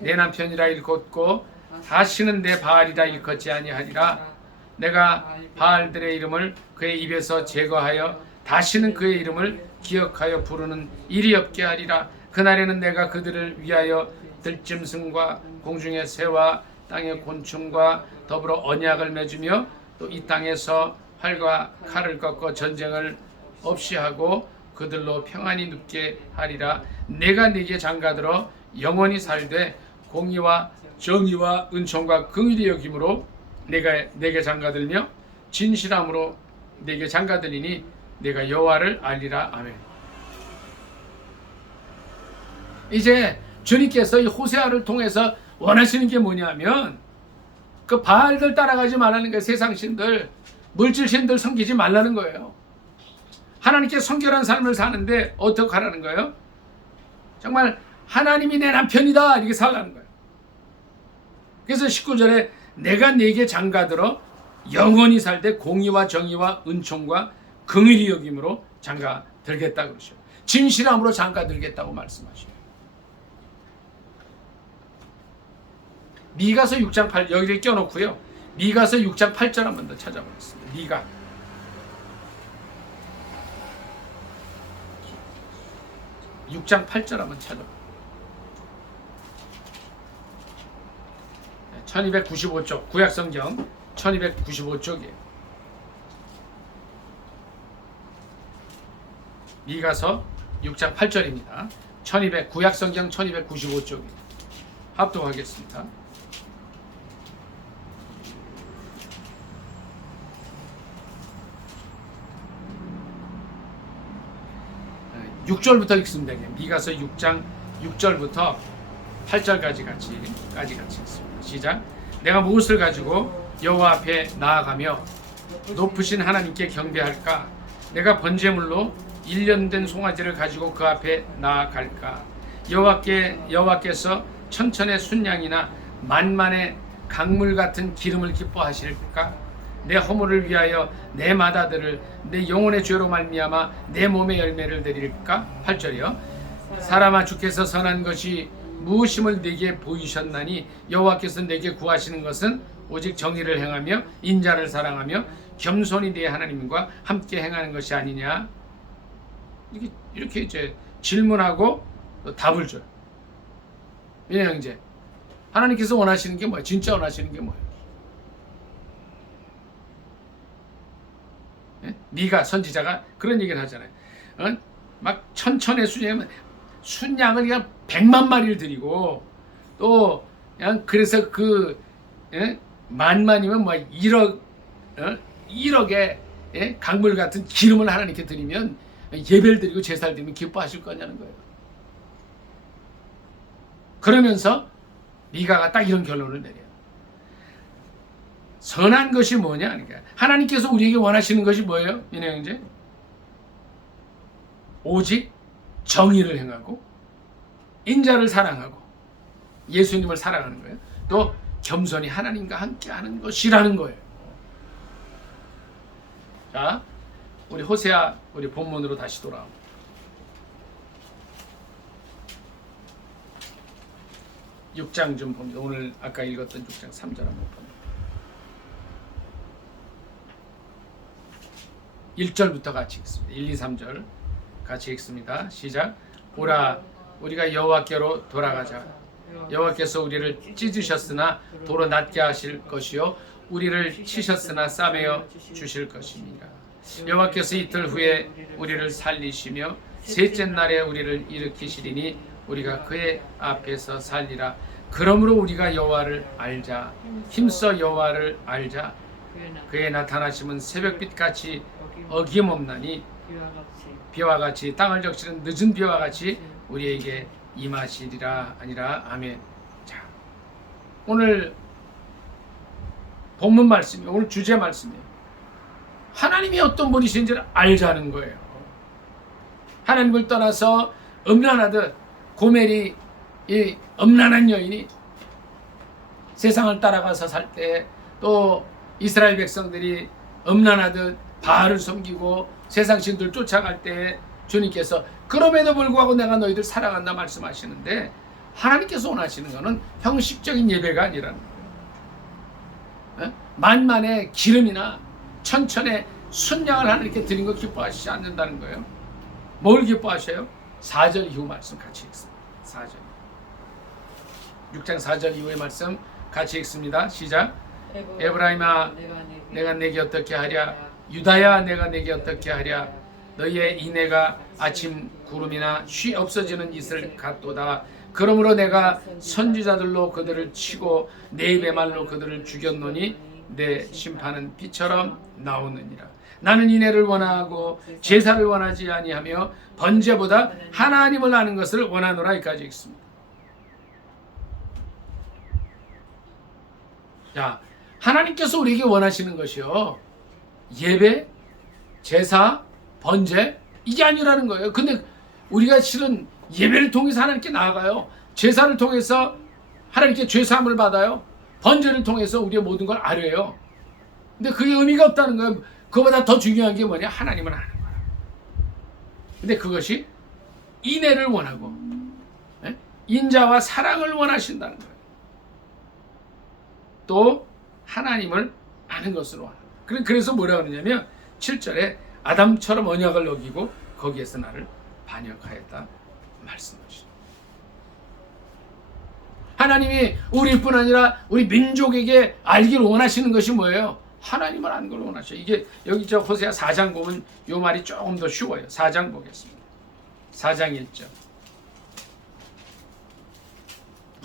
내 남편이라 일컫고 다시는 내 바알이라 일컫지 아니하리라. 내가 바알들의 이름을 그의 입에서 제거하여 다시는 그의 이름을 기억하여 부르는 일이 없게 하리라. 그날에는 내가 그들을 위하여 들짐승과 공중의 새와 땅의 곤충과 더불어 언약을 맺으며 또 이 땅에서 활과 칼을 꺾어 전쟁을 없이 하고 그들로 평안히 눕게 하리라. 내가 네게 장가들어 영원히 살되 공의와 정의와 은총과 긍휼히 여김으로 내가 네게 장가들며 진실함으로 네게 장가들리니 내가 여호와를 알리라. 아멘. 이제 주님께서 이 호세아를 통해서 원하시는 게 뭐냐면 그 바알들 따라가지 말라는 거예요. 세상 신들, 물질 신들 섬기지 말라는 거예요. 하나님께 성결한 삶을 사는데 어떻게 하라는 거예요? 정말 하나님이 내 남편이다 이렇게 살라는 거예요. 그래서 19절에 내가 네게 장가들어 영원히 살되 공의와 정의와 은총과 긍휼히 여김으로 장가들겠다 그러죠. 진실함으로 장가들겠다고 말씀하셔요. 미가서 6장 8 여기를 껴놓고요. 미가서 6장 8절 한 번 더 찾아보겠습니다. 미가 6장 8절 한번 찾아보겠습니다. 1295쪽 구약성경 1295쪽이에요. 미가서 6장 8절입니다. 구약성경 1295쪽이에요. 합독하겠습니다. 6절부터 읽습니다. 미가서 6장 6절부터 8절까지 같이 읽습니다. 시작. 내가 무엇을 가지고 여호와 앞에 나아가며 높으신 하나님께 경배할까? 내가 번제물로 1년 된 송아지를 가지고 그 앞에 나아갈까? 여호와께서 천천의 순양이나 만만의 강물 같은 기름을 기뻐하실까? 내 허물을 위하여 내 마다들을 내 영혼의 죄로 말미암아 내 몸의 열매를 드릴까? 8절이요. 사람아, 주께서 선한 것이 무엇임을 내게 보이셨나니 여호와께서 내게 구하시는 것은 오직 정의를 행하며 인자를 사랑하며 겸손히 내 하나님과 함께 행하는 것이 아니냐. 이렇게 이제 질문하고 또 답을 줘요. 민혜 형제, 하나님께서 원하시는 게 뭐예요? 진짜 원하시는 게 뭐예요? 미가 선지자가 그런 얘기를 하잖아요. 막 천천의 순양을 그냥 100만 마리를 드리고 또 그냥 그래서 만만이면 뭐 1억의 강물 같은 기름을 하나님께 드리면 예배를 드리고 제사를 드리면 기뻐하실 거냐는 거예요. 그러면서 미가가 딱 이런 결론을 내려요. 선한 것이 뭐냐? 그러니까 하나님께서 우리에게 원하시는 것이 뭐예요? 민혜 형제? 오직 정의를 행하고 인자를 사랑하고 예수님을 사랑하는 거예요. 또 겸손히 하나님과 함께하는 것이라는 거예요. 자, 우리 호세아 우리 본문으로 다시 돌아옵니다. 육 장 좀 봅니다. 오늘 아까 읽었던 6장 3절 한번 봅니다. 1절부터 같이 읽습니다. 1, 2, 3절 같이 읽습니다. 시작. 오라, 우리가 여호와께로 돌아가자. 여호와께서 우리를 찢으셨으나 도로 낮게 하실 것이요 우리를 치셨으나 싸매어 주실 것입니다. 여호와께서 이틀 후에 우리를 살리시며 셋째 날에 우리를 일으키시리니 우리가 그의 앞에서 살리라. 그러므로 우리가 여호와를 알자. 힘써 여호와를 알자. 그의 나타나심은 새벽빛같이 어김없나니 비와 같이 땅을 적시는 늦은 비와 같이 우리에게 임하시리라 아니라. 아멘. 자, 오늘 본문 말씀이 오늘 주제 말씀이에요. 하나님이 어떤 분이신지를 알자는 거예요. 하나님을 떠나서 음란하듯 고멜이 이 음란한 여인이 세상을 따라가서 살 때, 또 이스라엘 백성들이 음란하듯 바알을 섬기고 세상 신들 쫓아갈 때 주님께서 그럼에도 불구하고 내가 너희들 사랑한다 말씀하시는데, 하나님께서 원하시는 것은 형식적인 예배가 아니라는 거예요. 만만의 기름이나 천천의 순양을 하나님께 드린 거 기뻐하시지 않는다는 거예요. 뭘 기뻐하셔요? 4절 이후 말씀 같이 읽습니다. 4절 6장 4절 이후의 말씀 같이 읽습니다. 시작. 에브라임아, 내가 내게 어떻게 하랴? 유다야, 내가 내게 어떻게 하랴? 너희의 인애가 아침 구름이나 쉬 없어지는 이슬 같도다. 그러므로 내가 선지자들로 그들을 치고 내 입의 말로 그들을 죽였노니 내 심판은 비처럼 나오느니라. 나는 인애를 원하고 제사를 원하지 아니하며 번제보다 하나님을 아는 것을 원하노라. 여기까지 읽습니다. 자, 하나님께서 우리에게 원하시는 것이요, 예배, 제사, 번제, 이게 아니라는 거예요. 근데 우리가 실은 예배를 통해서 하나님께 나아가요. 제사를 통해서 하나님께 죄사함을 받아요. 번제를 통해서 우리의 모든 걸 아뢰요. 근데 그게 의미가 없다는 거예요. 그거보다 더 중요한 게 뭐냐? 하나님을 아는 거야. 근데 그것이 인애를 원하고 인자와 사랑을 원하신다는 거예요. 또 하나님을 아는 것을 원합니다. 그래서 뭐라 그러냐면 7절에 아담처럼 언약을 어기고 거기에서 나를 반역하였다 말씀하시죠. 하나님이 우리뿐 아니라 우리 민족에게 알기를 원하시는 것이 뭐예요? 하나님을 아는 걸 원하셔요. 이게 여기 저 호세아 4장 보면 이 말이 조금 더 쉬워요. 4장 보겠습니다. 4장 1절.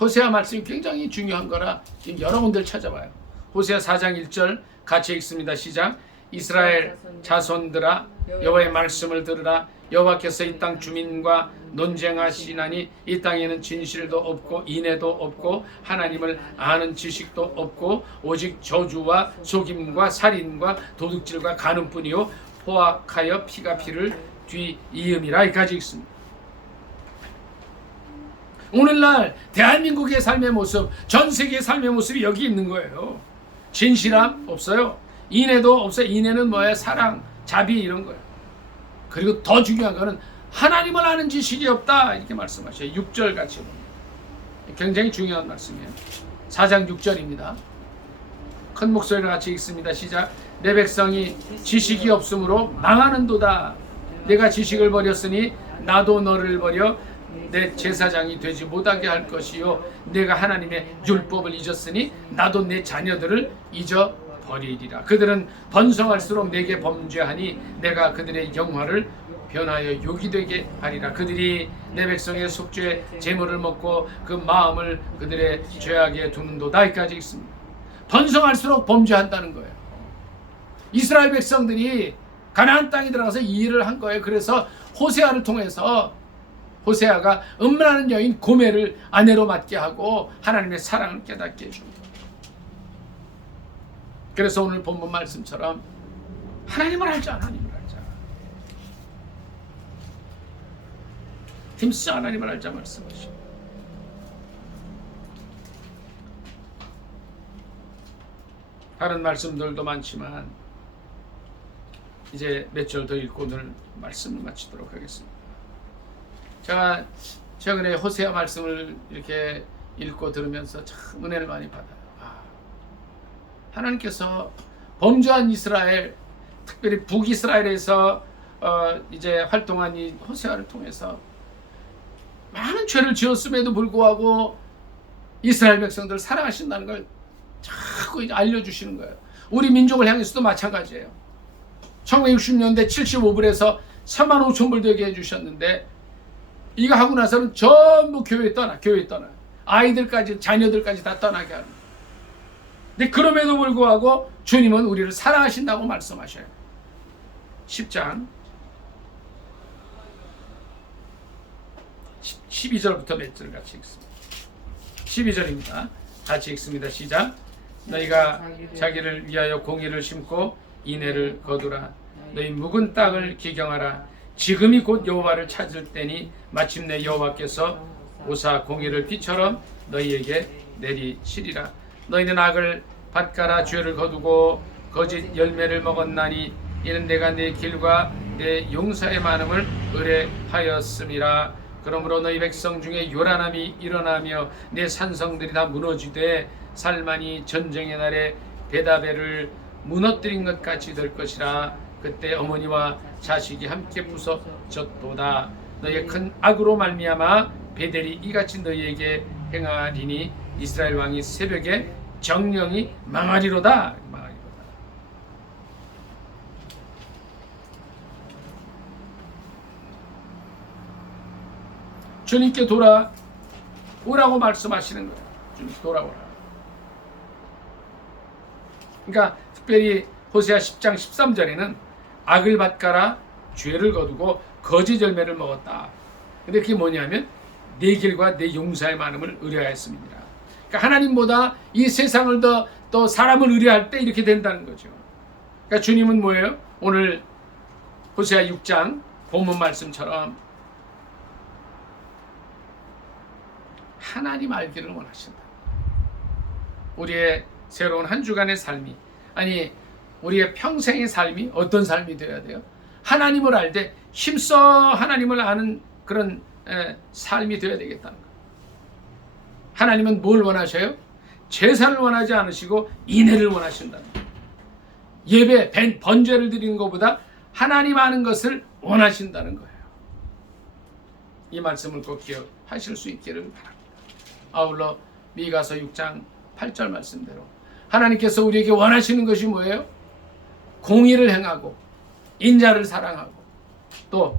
호세아 말씀이 굉장히 중요한 거라 지금 여러 군데를 찾아봐요. 호세아 4장 1절 같이 읽습니다. 시작. 이스라엘 자손들아 여호와의 말씀을 들으라. 여호와께서 이 땅 주민과 논쟁하시나니 이 땅에는 진실도 없고 인애도 없고 하나님을 아는 지식도 없고 오직 저주와 속임과 살인과 도둑질과 간음뿐이요 포악하여 피가 피를 뒤이음이라. 여기까지 읽습니다. 오늘날 대한민국의 삶의 모습, 전 세계의 삶의 모습이 여기 있는 거예요. 진실함 없어요. 인애도 없어요. 인애는 뭐예요? 사랑, 자비 이런 거예요. 그리고 더 중요한 거는 하나님을 아는 지식이 없다 이렇게 말씀하셔요. 6절 같이 봅니다. 굉장히 중요한 말씀이에요. 4장 6절입니다. 큰 목소리로 같이 읽습니다. 시작. 내 백성이 지식이 없으므로 망하는도다. 내가 지식을 버렸으니 나도 너를 버려 내 제사장이 되지 못하게 할 것이요 내가 하나님의 율법을 잊었으니 나도 내 자녀들을 잊어버리리라. 그들은 번성할수록 내게 범죄하니 내가 그들의 영화를 변하여 욕이 되게 하리라. 그들이 내 백성의 속죄 제물을 먹고 그 마음을 그들의 죄악에 두는도다. 여기까지 있습니다. 번성할수록 범죄한다는 거예요. 이스라엘 백성들이 가나안 땅에 들어가서 이 일을 한 거예요. 그래서 호세아를 통해서 호세아가 음란한 여인 고멜을 아내로 맡게 하고 하나님의 사랑을 깨닫게 해줍니다. 그래서 오늘 본문 말씀처럼 하나님을 알자, 하나님을 알자. 힘써 하나님을 알자 말씀하시고. 다른 말씀들도 많지만 이제 몇 절 더 읽고 오늘 말씀을 마치도록 하겠습니다. 제가 최근에 호세아 말씀을 이렇게 읽고 들으면서 참 은혜를 많이 받아요. 하나님께서 범죄한 이스라엘, 특별히 북이스라엘에서 이제 활동한 이 호세아를 통해서 많은 죄를 지었음에도 불구하고 이스라엘 백성들을 사랑하신다는 걸 자꾸 이제 알려주시는 거예요. 우리 민족을 향해서도 마찬가지예요. 1960년대 75불에서 45,000불 되게 해주셨는데 이거 하고 나서는 전부 교회 떠나. 아이들까지 자녀들까지 다 떠나게 하는. 근데 그럼에도 불구하고 주님은 우리를 사랑하신다고 말씀하셔요. 10장 12절부터 몇 절 같이 읽습니다. 12절입니다. 같이 읽습니다. 시작. 너희가 자기를 위하여 공의를 심고 인애를 거두라. 너희 묵은 땅을 기경하라. 지금이 곧 여호와를 찾을 때니 마침내 여호와께서 오사 공의를 비처럼 너희에게 내리시리라. 너희는 악을 밭가라 죄를 거두고 거짓 열매를 먹었나니 이는 내가 내 길과 내 용사의 많음을 의뢰하였음이라. 그러므로 너희 백성 중에 요란함이 일어나며 내 산성들이 다 무너지되 살만이 전쟁의 날에 베다벨을 무너뜨린 것 같이 될 것이라. 그때 어머니와 자식이 함께 부서졌도다. 너희의 큰 악으로 말미암아 베델이 이같이 너희에게 행하리니 이스라엘 왕이 새벽에 정령이 망하리로다. 주님께 돌아오라고 말씀하시는 거예요. 주님께 돌아오라. 그러니까 특별히 호세아 10장 13절에는 악을 밭가라 죄를 거두고 거짓 열매를 먹었다. 근데 그게 뭐냐면 내 길과 내 용사의 많음을 의뢰하였습니다. 그러니까 하나님보다 이 세상을 더 사람을 의뢰할 때 이렇게 된다는 거죠. 그러니까 주님은 뭐예요? 오늘 호세아 6장 본문 말씀처럼 하나님 알기를 원하신다. 우리의 새로운 한 주간의 삶이, 아니 우리의 평생의 삶이 어떤 삶이 되어야 돼요? 하나님을 알 때 힘써 하나님을 아는 그런 삶이 되어야 되겠다는 거예요. 하나님은 뭘 원하셔요? 제사를 원하지 않으시고 인애를 원하신다는 거예요. 예배, 번제를 드리는 것보다 하나님 아는 것을 원하신다는 거예요. 이 말씀을 꼭 기억하실 수 있기를 바랍니다. 아울러 미가서 6장 8절 말씀대로 하나님께서 우리에게 원하시는 것이 뭐예요? 공의를 행하고 인자를 사랑하고 또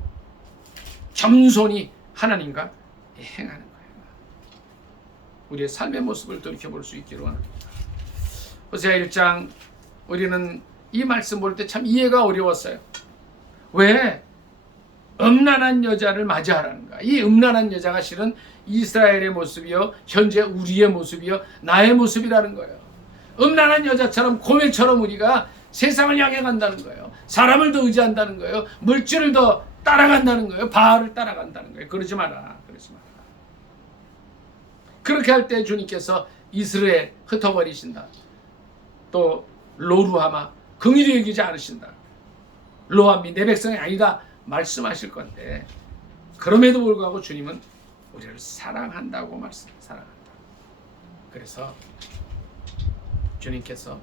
겸손히 하나님과 행하는 거예요. 우리의 삶의 모습을 돌이켜볼 수 있기를 원합니다. 호세아 1장 우리는 이 말씀 볼 때 참 이해가 어려웠어요. 왜 음란한 여자를 맞이하라는가? 이 음란한 여자가 실은 이스라엘의 모습이요, 현재 우리의 모습이요, 나의 모습이라는 거예요. 음란한 여자처럼 고매처럼 우리가 세상을 향해 간다는 거예요. 사람을 더 의지한다는 거예요. 물질을 더 따라간다는 거예요. 바알을 따라간다는 거예요. 그러지 마라. 그러지 마라. 그렇게 할 때 주님께서 이스라엘 흩어버리신다. 또 로루하마 긍휼히 여기지 않으신다. 로함이 내 백성이 아니다 말씀하실 건데 그럼에도 불구하고 주님은 우리를 사랑한다고 사랑한다. 그래서 주님께서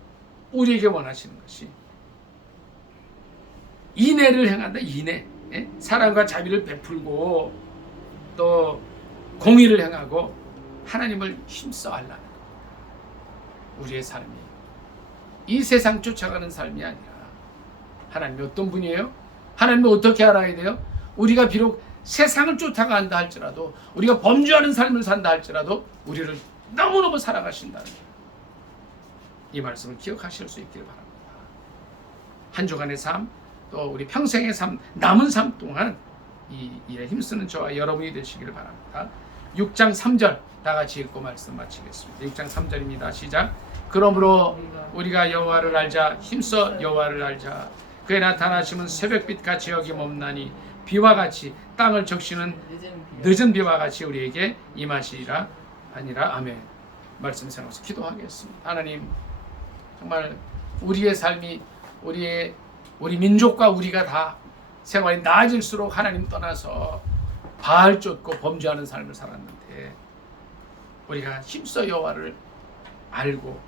우리에게 원하시는 것이 인애를 행한다. 인애. 사랑과 자비를 베풀고 또 공의를 행하고 하나님을 힘써 하라는 겁니다. 우리의 삶이 이 세상 쫓아가는 삶이 아니라 하나님이 어떤 분이에요? 하나님이 어떻게 알아야 돼요? 우리가 비록 세상을 쫓아간다 할지라도 우리가 범죄하는 삶을 산다 할지라도 우리를 너무너무 사랑하신다는 거예요. 이 말씀을 기억하실 수 있기를 바랍니다. 한 주간의 삶, 또 우리 평생의 삶, 남은 삶 동안 이 일에 힘쓰는 저와 여러분이 되시기를 바랍니다. 6장 3절 다 같이 읽고 말씀 마치겠습니다. 6장 3절입니다. 시작. 그러므로 우리가 여호와를 알자, 힘써 여호와를 알자. 그의 나타나심은 새벽빛 같이 여김없나니 비와 같이 땅을 적시는 늦은 비와 같이 우리에게 임하시리라 아니라. 아멘. 말씀 생각해서 기도하겠습니다. 하나님, 정말 우리의 삶이 우리 민족과 우리가 다 생활이 나아질수록 하나님 떠나서 바알 쫓고 범죄하는 삶을 살았는데 우리가 힘써 여호와를 알고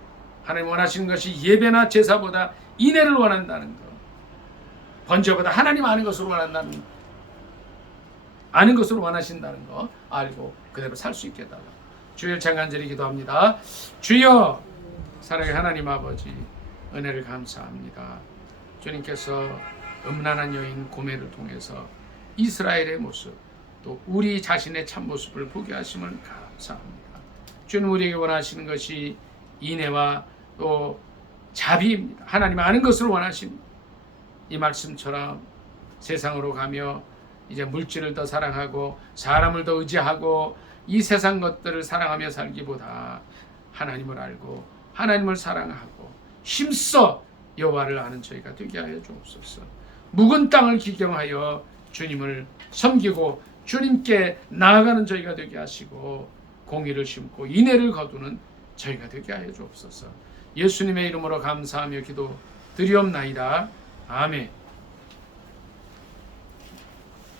하나님 원하시는 것이 예배나 제사보다 인애를 원한다는 것, 번제보다 하나님 아는 것으로 원하신다는 거 알고 그대로 살 수 있게 해달라고 주일 장간절히 기도합니다. 주여, 사랑의 하나님 아버지, 은혜를 감사합니다. 주님께서 음란한 여인 고멜을 통해서 이스라엘의 모습, 또 우리 자신의 참모습을 보게 하심을 감사합니다. 주님, 우리에게 원하시는 것이 인애와 또 자비입니다. 하나님 아는 것을 원하십니다. 이 말씀처럼 세상으로 가며 이제 물질을 더 사랑하고 사람을 더 의지하고 이 세상 것들을 사랑하며 살기보다 하나님을 알고 하나님을 사랑하고 힘써 여호와를 아는 저희가 되게 하여 주옵소서. 묵은 땅을 기경하여 주님을 섬기고 주님께 나아가는 저희가 되게 하시고 공의를 심고 인애를 거두는 저희가 되게 하여 주옵소서. 예수님의 이름으로 감사하며 기도 드리옵나이다. 아멘.